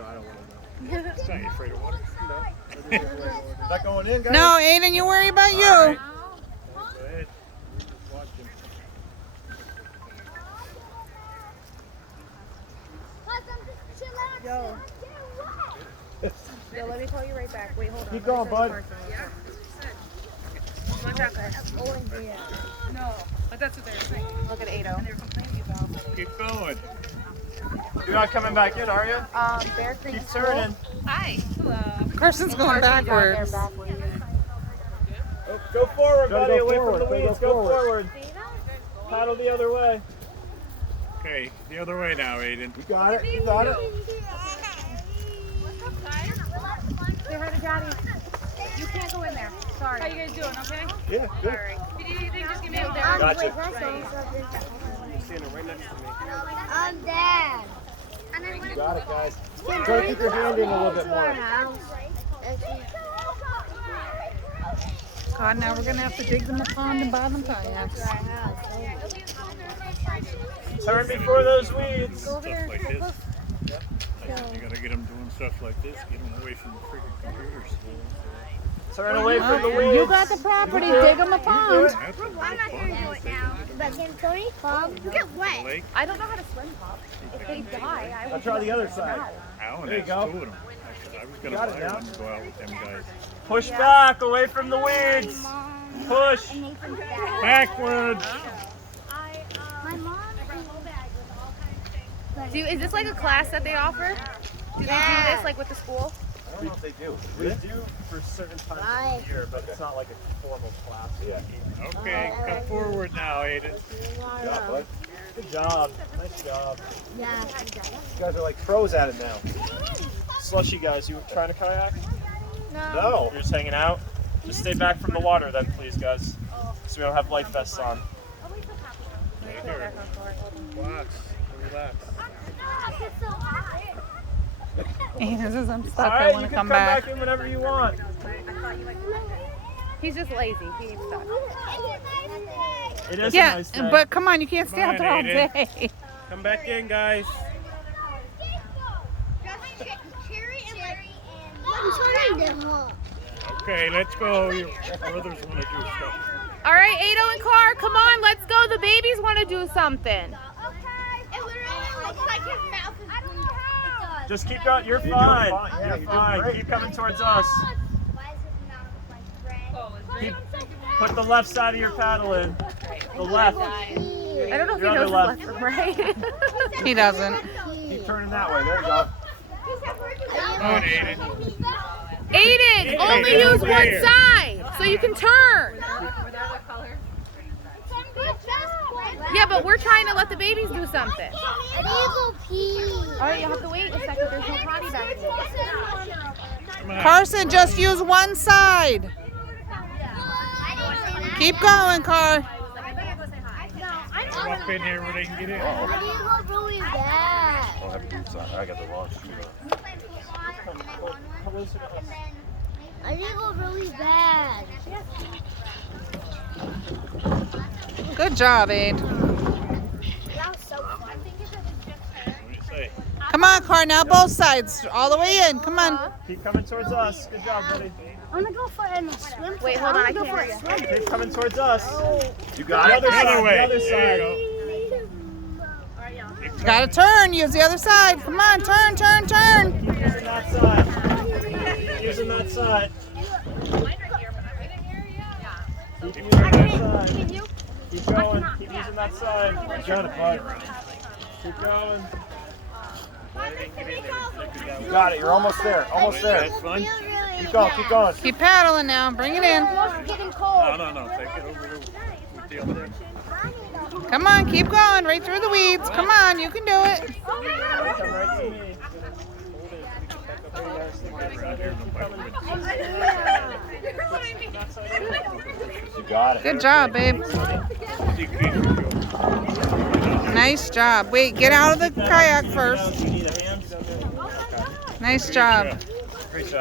I don't want to know. Are you afraid of water? No. Is that going in, guys? No, Aiden, you worry about you. All right. Go ahead. We're just watching. Yo. Yo, let me call you right back. Wait, hold on. Keep going, bud. Come on, chocolate. No, but that's what they're saying. Look at Ado. And they're complaining about. Keep going. You're not coming back in, are you? Bear Creek Keep turning. Hi. Hello. Carson's going backwards. Oh, go forward, buddy. Away from the weeds. Go forward. Paddle the other way. Okay, the other way now, Aiden. You got it. You got it. Say hi to Daddy. You can't go in there. Sorry. How you guys doing? Okay? Yeah, good. Alright. Did you just give me a Gotcha. You're Standing right next to me. I'm Dad. You got it, guys. Try to keep your hand in a little bit more. God, now we're going to have to dig them a pond and buy them kayaks. Turn before those weeds. Stuff like this. You gotta get them doing stuff like this. Get them away from the freaking computers. Turn away from the weeds. You got the property, dig them a pond. That's what I'm not going to do it now. But can Tony come? You get wet. Lake. I don't know how to swim, Pop. If they die, I Now will. try the other side. Alan There you has go. 2 of them. I was gonna Got buy it now. one and go out with them guys. Push back, away from the weeds. Push. Backwards. My mom. Is this like a class that they offer? Do they do this like with the school? I don't know if they do. They do for certain times of the year, but it's not like a formal class. Yeah. Okay, come forward now, Aiden. Good job, bud. Good job. Nice job. Yeah. You guys are like pros at it now. Slushy guys, you trying to kayak? No. You're just hanging out? Just stay back from the water then, please, guys. So we don't have life vests on. Right here. Relax. Relax. Aiden says, I'm All stuck. I right, want you to can come back. in whenever you want. He's just lazy. He's stuck. It is a Yeah, nice day. but come on, you can't stay Come out there on, all Aiden. day. Come back in, guys. Okay, let's go. Your brothers want to do stuff. All right, Ado and Car, come on, let's go. The babies want to do something. Just keep going. You're fine. You're fine. Keep coming towards us. Put the left side of your paddle in. The left. I don't know if he Your knows other his left from right. He doesn't. Keep turning that way. There you go. Come on, Aiden. Aiden, only use one side so you can turn. Yeah, but we're trying to let the babies do something. I need to go pee. All right, you'll have to wait a second. There's no potty back there. Come on. Carson, just use one side. Keep going, Car. Walk in here where they can get in. I need to go really bad. I got the wrong shoe. I need to go really bad. Good job, Aid. That was so fun. What do you say? Come on, Car, now both sides. All the way in. Come on. Keep coming towards us. Good job, buddy. I'm gonna go for a swim. Wait, hold on, I can't hear you. Keep coming towards us. You got The it. other way. The other There you side. go. Gotta turn. Use the other side. Come on, turn, turn, turn. Keep using that side. Keep using that side. Keep using that side. Keep going. Keep using that side. You got it, bud. Keep going. You got it. You're almost there. Almost there. That's fun. Keep going. Keep going. Keep paddling now. Bring it in. It's getting cold. No. Take it over with the other end. Come on, keep going. Right through the weeds. Come on, you can do it. Come right to me. You got it. Good job, babe. Nice job. Wait, get out of the kayak first. You need a hand? Nice job. Great job.